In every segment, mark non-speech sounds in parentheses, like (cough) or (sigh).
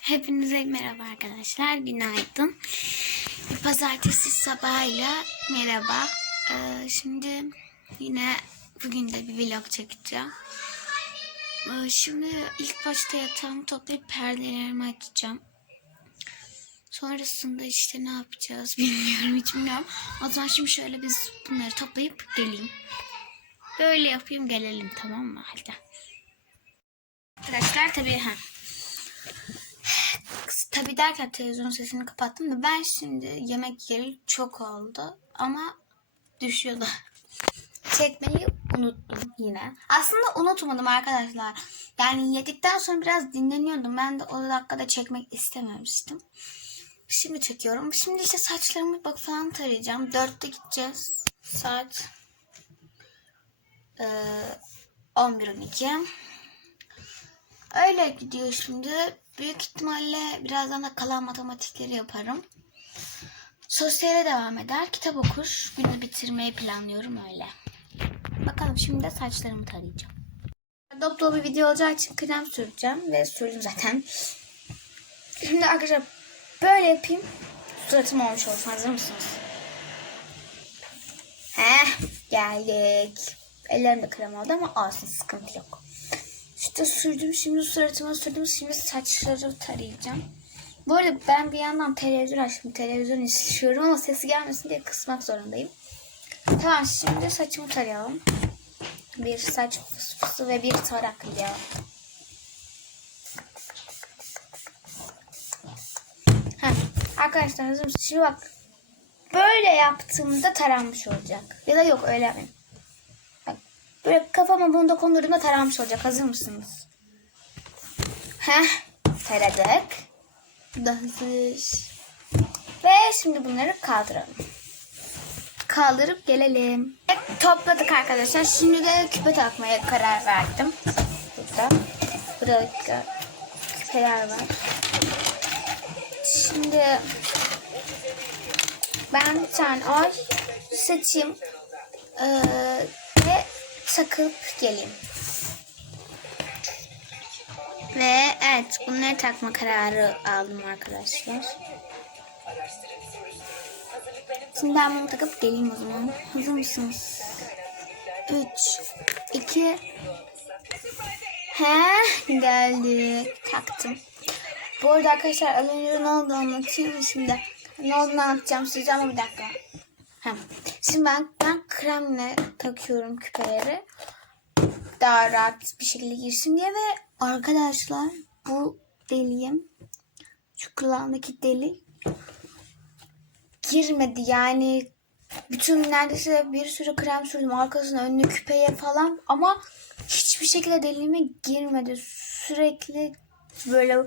Hepinize merhaba arkadaşlar. Günaydın. Pazartesi sabahıyla merhaba. Ee, şimdi yine bugün de bir vlog çekeceğim. Ee, şimdi ilk başta yatağımı toplayıp perdelerimi açacağım. Sonrasında işte ne yapacağız (laughs) bilmiyorum hiç bilmiyorum. O zaman şimdi şöyle biz bunları toplayıp geleyim. Böyle yapayım gelelim tamam mı halde? Arkadaşlar tabii ha. Tabii derken televizyonun sesini kapattım da ben şimdi yemek yeri çok oldu ama düşüyordu. (laughs) Çekmeyi unuttum yine. Aslında unutmadım arkadaşlar. Yani yedikten sonra biraz dinleniyordum. Ben de o dakikada çekmek istememiştim. Şimdi çekiyorum. Şimdi işte saçlarımı bak falan tarayacağım. Dörtte gideceğiz. Saat e, 11.12. Öyle gidiyor şimdi. Büyük ihtimalle birazdan da kalan matematikleri yaparım. Sosyale devam eder. Kitap okur. Günü bitirmeyi planlıyorum öyle. Bakalım şimdi de saçlarımı tarayacağım. Dop dolu bir video olacağı için krem süreceğim. Ve sürdüm zaten. Şimdi arkadaşlar böyle yapayım. Suratım olmuş olsun. Hazır mısınız? Heh geldik. Ellerim de krem oldu ama olsun sıkıntı yok. İşte sürdüm şimdi suratıma sürdüm şimdi saçları tarayacağım. Bu arada ben bir yandan televizyon açtım. Televizyon izliyorum ama sesi gelmesin diye kısmak zorundayım. Tamam şimdi saçımı tarayalım. Bir saç fısfısı ve bir tarak. Heh, arkadaşlar hazır mısınız? Şimdi bak böyle yaptığımda taranmış olacak. Ya da yok öyle yapmayın. Böyle kafama bunu da kondurduğumda taranmış olacak. Hazır mısınız? Heh, taradık. Bu da hazır. Ve şimdi bunları kaldıralım. Kaldırıp gelelim. Topladık arkadaşlar. Şimdi de küpe takmaya karar verdim. Burada. Burada küpeler var. Şimdi ben bir tane ay seçeyim. Ee, takıp geleyim. Ve evet bunları takma kararı aldım arkadaşlar. Şimdi ben bunu takıp geleyim o zaman. Hazır mısınız? 3, 2, He geldik. Taktım. Bu arada arkadaşlar az önce ne oldu anlatayım şimdi? Ne olduğunu anlatacağım size ama bir dakika. Hem. Şimdi ben, ben kremle takıyorum küpeleri. Daha rahat bir şekilde girsin diye ve arkadaşlar bu deliğim şu kulağımdaki delik girmedi. Yani bütün neredeyse bir sürü krem sürdüm. Arkasına önüne küpeye falan ama hiçbir şekilde deliğime girmedi. Sürekli böyle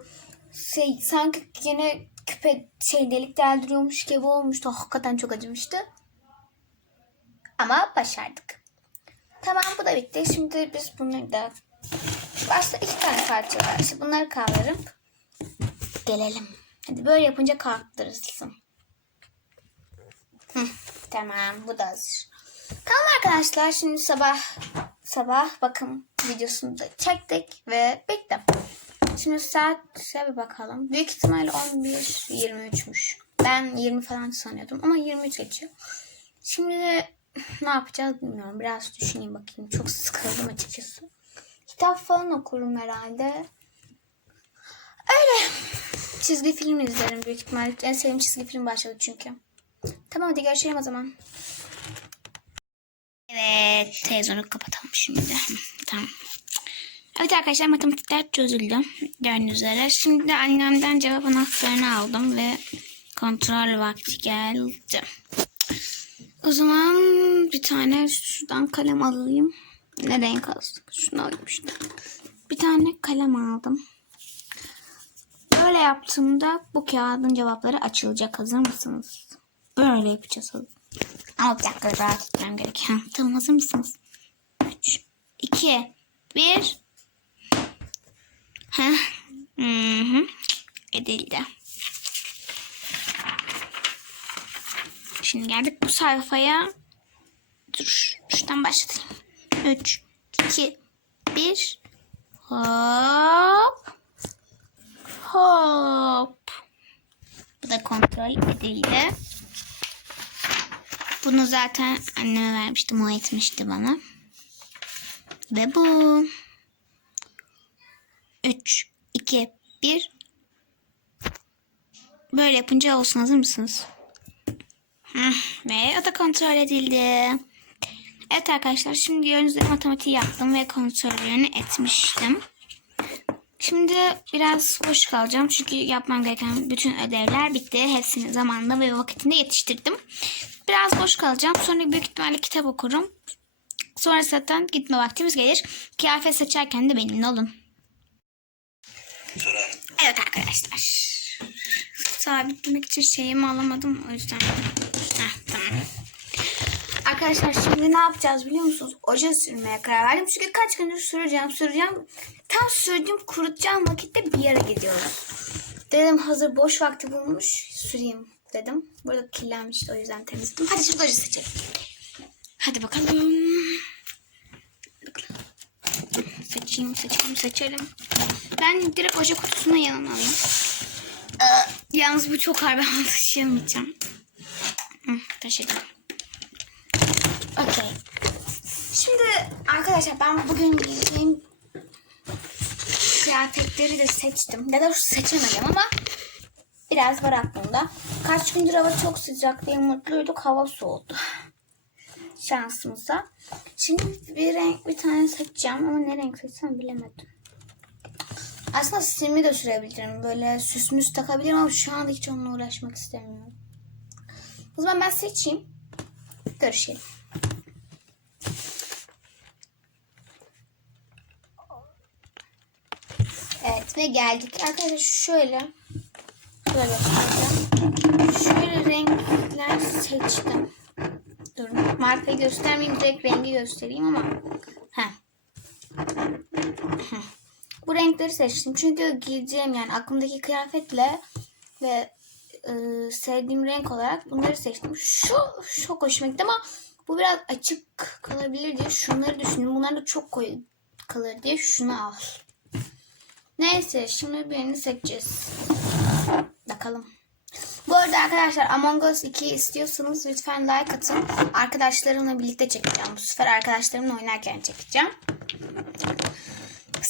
şey sanki yine küpe şey delik deldiriyormuş gibi olmuştu. Hakikaten çok acımıştı ama başardık tamam bu da bitti şimdi biz bunları da başta iki tane parça var işte bunları kaldırıp gelelim hadi böyle yapınca kalktırırsın tamam bu da hazır. Tamam arkadaşlar şimdi sabah sabah bakım videosunu da çektik ve bitti. Şimdi saat bir bakalım. Büyük ihtimalle 11.23'müş. Ben 20 falan sanıyordum ama 23 geçiyor. Şimdi de ne yapacağız bilmiyorum. Biraz düşüneyim bakayım. Çok sıkıldım açıkçası. Kitap falan okurum herhalde. Öyle. Çizgi film izlerim büyük ihtimalle. En sevdiğim çizgi film başladı çünkü. Tamam hadi görüşelim o zaman. Evet televizyonu kapatalım şimdi. Tamam. Evet arkadaşlar matematikler çözüldü. Gördüğünüz üzere. Şimdi de annemden cevap anahtarını aldım ve kontrol vakti geldi. O zaman bir tane şuradan kalem alayım. Ne renk alsın? Şunu alayım işte. Bir tane kalem aldım. Böyle yaptığımda bu kağıdın cevapları açılacak. Hazır mısınız? Böyle yapacağız. Ama bir dakika rahat etmem gerek. Ha, tamam hazır mısınız? 3, 2, 1. Heh. Hı hı. Edildi. Şimdi geldik bu sayfaya. Dur. Şuradan başlayalım. 3, 2, 1. Hop. Hop. kontrol edildi. Bunu zaten anneme vermiştim. O etmişti bana. Ve bu. 3, 2, 1. Böyle yapınca olsun. Hazır mısınız? Ve o da kontrol edildi. Evet arkadaşlar şimdi gördüğünüz gibi matematiği yaptım ve kontrolünü etmiştim. Şimdi biraz boş kalacağım çünkü yapmam gereken bütün ödevler bitti. Hepsini zamanında ve vakitinde yetiştirdim. Biraz boş kalacağım. Sonra büyük ihtimalle kitap okurum. Sonra zaten gitme vaktimiz gelir. Kıyafet seçerken de benimle olun. Evet arkadaşlar. Sabitlemek için şeyimi alamadım. O yüzden. Heh, tamam. Arkadaşlar şimdi ne yapacağız biliyor musunuz? Oje sürmeye karar verdim. Çünkü kaç gündür süreceğim süreceğim. Tam sürdüğüm kurutacağım vakitte bir yere gidiyorum. Dedim hazır boş vakti bulmuş süreyim dedim. Burada kirlenmişti o yüzden temizledim. Hadi şimdi oje seçelim. Hadi bakalım. Seçeyim seçelim seçelim. Ben direkt oje kutusuna yanıma alayım. Ee, yalnız bu çok ağır ben onu taşıyamayacağım. Hı, taşıdım. Okey. Şimdi arkadaşlar ben bugün giyeceğim kıyafetleri de seçtim. Ya da seçemedim ama biraz var aklımda. Kaç gündür hava çok sıcak diye mutluyduk. Hava soğudu. Şansımıza. Şimdi bir renk bir tane seçeceğim ama ne renk seçsem bilemedim. Aslında simli de sürebilirim. Böyle süs müs takabilirim ama şu anda hiç onunla uğraşmak istemiyorum. O zaman ben seçeyim. Görüşelim. Evet ve geldik. Arkadaşlar şöyle şöyle. Şöyle renkler seçtim. Durun. Markayı göstermeyeyim. Direkt rengi göstereyim ama. Heh. Bu renkleri seçtim. Çünkü giyeceğim yani aklımdaki kıyafetle ve e, sevdiğim renk olarak bunları seçtim. Şu çok hoşuma gitti ama bu biraz açık kalabilir diye şunları düşündüm. Bunlar da çok koyu kalır diye şunu al. Neyse şimdi birini seçeceğiz. Bakalım. Bu arada arkadaşlar Among Us 2 istiyorsanız lütfen like atın. Arkadaşlarımla birlikte çekeceğim. Bu sefer arkadaşlarımla oynarken çekeceğim.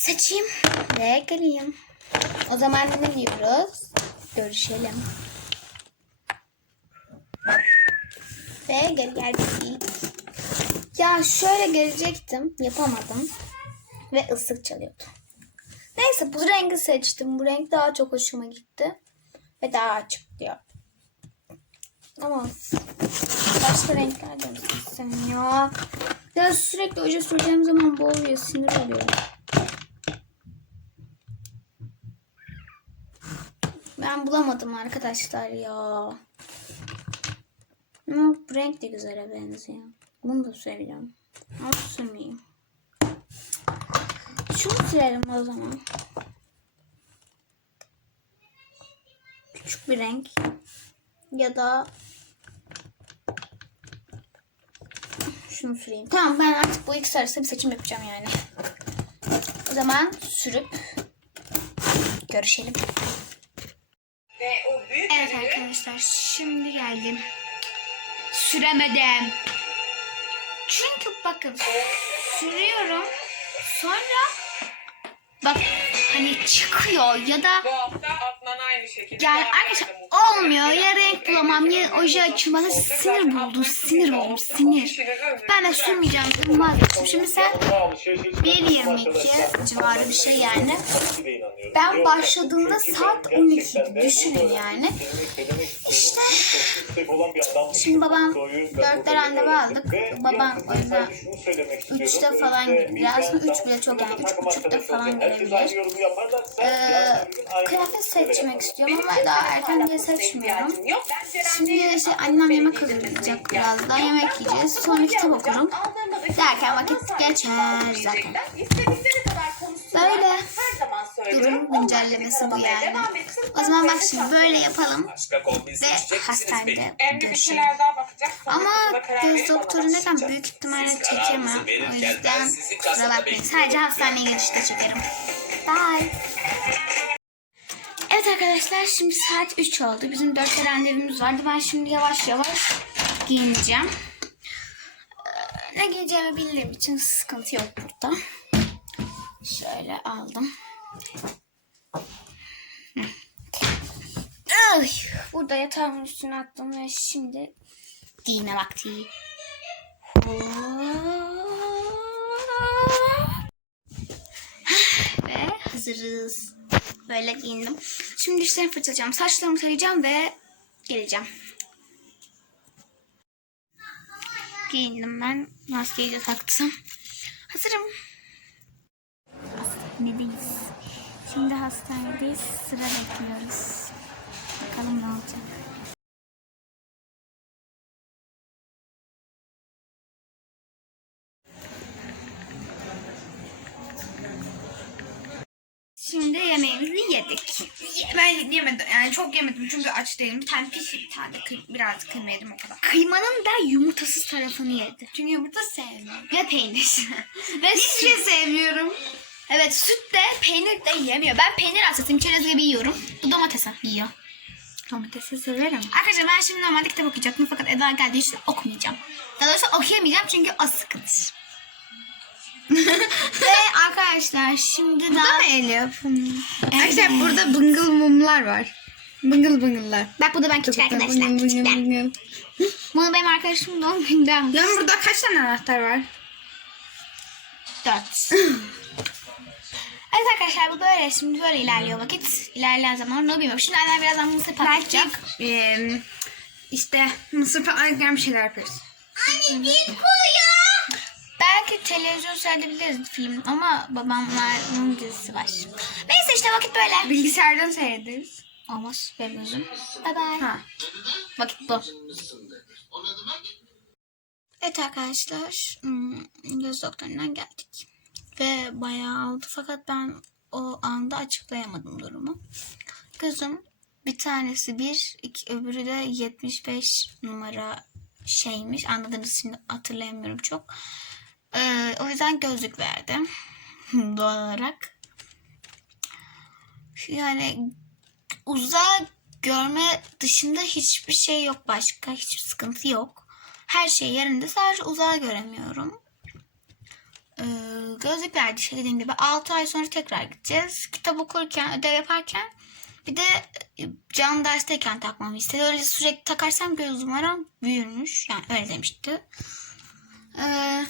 Seçeyim ve geleyim. O zaman ne diyoruz? Görüşelim. Ve geri geldik. Ya şöyle gelecektim. Yapamadım. Ve ıslık çalıyordu. Neyse bu rengi seçtim. Bu renk daha çok hoşuma gitti. Ve daha açık diyor. Ama başka renkler de seçsem ya? Ya sürekli oje süreceğim zaman boğuluyor. Sinir oluyor. Ben bulamadım arkadaşlar ya. Ama bu renk de güzele benziyor. Bunu da süreceğim. Ama sürmeyeyim. Şunu sürelim o zaman. Küçük bir renk. Ya da şunu süreyim. Tamam ben artık bu ikisi arasında bir seçim yapacağım yani. O zaman sürüp görüşelim. Ve o büyük Evet ödülü arkadaşlar şimdi geldim. Süremedim. Çünkü bakın sürüyorum sonra bak hani çıkıyor ya da yani arkadaşlar olmuyor ya renk bulamam ya oje açılmadı sinir buldum sinir oldum sinir. Ben de sürmeyeceğim vazgeçtim. Şimdi sen 1.22 civarı bir şey yani. Ben başladığımda saat 12 'ydi. Düşünün yani. İşte Şimdi babam dörtler anneme aldık. Babam o yüzden üçte falan girebilir. Aslında üç bile çok yani. Üç buçukta falan girebilir. Ee, kıyafet seçmek istiyorum ama daha erken diye seçmiyorum. Şimdi işte annem yemek hazırlayacak birazdan. Yemek yiyeceğiz. Sonra kitap okurum. Derken vakit geçer zaten. Konuşsunlar. Böyle. Her zaman söylüyorum. Durum güncellemesi bu yani. O zaman bak şimdi böyle yapalım. Başka kombin Ve seçecek misiniz hastanede bir görüşelim. şeyler daha bakacak. Ama sonrasında karar göz bana doktoru neden başlayacak. büyük ihtimalle Siz çekemem. kararınızı O verirken ben yüzden sizi kusura kasada bakmayın. bekliyorum. Sadece hastaneye girişte çekerim. Bye. Evet arkadaşlar şimdi saat 3 oldu. Bizim 4'te randevumuz vardı. Ben şimdi yavaş yavaş giyineceğim. Ee, Ne giyeceğimi bildiğim için sıkıntı yok burada. Şöyle aldım. Ay, burada yatağımın üstüne attım ve şimdi giyine vakti. Ve hazırız. Böyle giyindim. Şimdi dişlerimi fırçalayacağım. Saçlarımı tarayacağım ve geleceğim. Giyindim ben. Maskeyi de taktım. Hazırım. Hastanedeyiz. Şimdi hastanedeyiz. Sıra bekliyoruz. Bakalım ne olacak. Şimdi yemeğimizi yedik. Ben yemedim yani çok yemedim çünkü aç değilim. Bir tane pişi bir tane de kıy- biraz kıyma yedim o kadar. Kıymanın da yumurtasız tarafını yedi. Çünkü yumurta sevmiyorum. Ve peynir. Ve Hiçbir şey sevmiyorum. Evet süt de peynir de yemiyor. Ben peynir hastasıyım. Çerez gibi yiyorum. Bu domatesi yiyor. Domatesi severim. Arkadaşlar ben şimdi normalde kitap okuyacaktım fakat Eda geldiği için okumayacağım. Daha doğrusu okuyamayacağım çünkü o sıkıntı. (laughs) Ve arkadaşlar şimdi Bu da daha... mı el yapımı? Arkadaşlar burada bıngıl mumlar var. Bıngıl bıngıllar. Bak bu da ben küçük arkadaşlar. Küçükler. bıngıl. (laughs) Bunu benim arkadaşım doğum gününde almış. Yani burada kaç tane anahtar var? Dört. (laughs) evet arkadaşlar bu böyle. Şimdi böyle ilerliyor vakit. İlerleyen zaman ne bilmiyorum. Şimdi annem birazdan mısır Belki patlatacak. eee, işte mısır patlarken bir şeyler yaparız. Belki televizyon seyredebiliriz film ama babamların dizisi var. Neyse işte vakit böyle. Bilgisayardan seyrederiz. Olmaz benim gözüm. Bye bye. Ha. Vakit bu. Evet arkadaşlar hmm, göz doktorundan geldik. Ve bayağı aldı fakat ben o anda açıklayamadım durumu. Gözüm bir tanesi bir, iki, öbürü de 75 numara şeymiş. Anladınız şimdi hatırlayamıyorum çok. Ee, o yüzden gözlük verdim. (laughs) Doğal olarak. Yani uzağa görme dışında hiçbir şey yok başka. Hiçbir sıkıntı yok. Her şey yerinde. Sadece uzağa göremiyorum. Ee, gözlükler işte dediğim gibi 6 ay sonra tekrar gideceğiz. Kitap okurken, ödev yaparken bir de e, can dersteyken takmamı istedi. Öyle sürekli takarsam göz numaram büyürmüş. Yani öyle demişti. Ee,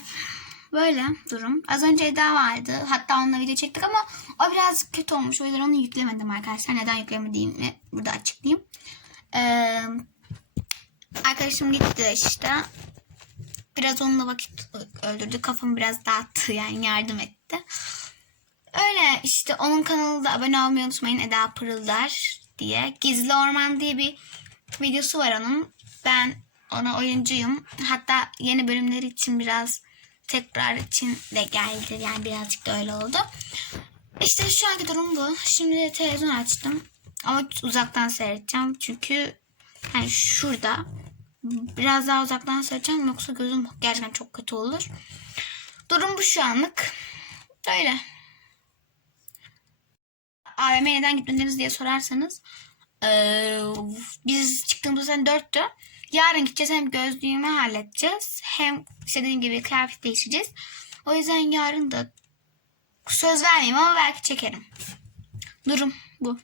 böyle durum. Az önce Eda vardı. Hatta onunla video çektik ama o biraz kötü olmuş. O yüzden onu yüklemedim arkadaşlar. Neden yüklemediğimi burada açıklayayım. Ee, arkadaşım gitti işte. Biraz onunla vakit öldürdü. Kafamı biraz dağıttı (laughs) yani yardım etti. Öyle işte onun kanalında abone olmayı unutmayın. Eda Pırıldar diye. Gizli Orman diye bir videosu var onun. Ben ona oyuncuyum. Hatta yeni bölümleri için biraz tekrar için de geldi. Yani birazcık da öyle oldu. İşte şu anki durum bu. Şimdi de televizyon açtım. Ama uzaktan seyredeceğim. Çünkü yani şurada biraz daha uzaktan seyredeceğim. Yoksa gözüm gerçekten çok kötü olur. Durum bu şu anlık. Böyle. AVM'ye neden gitmediniz diye sorarsanız eee, biz çıktığımız sene dörttü. Yarın gideceğiz hem gözlüğümü halledeceğiz hem işte dediğim gibi kıyafet değişeceğiz. O yüzden yarın da söz vermeyeyim ama belki çekerim. Durum bu.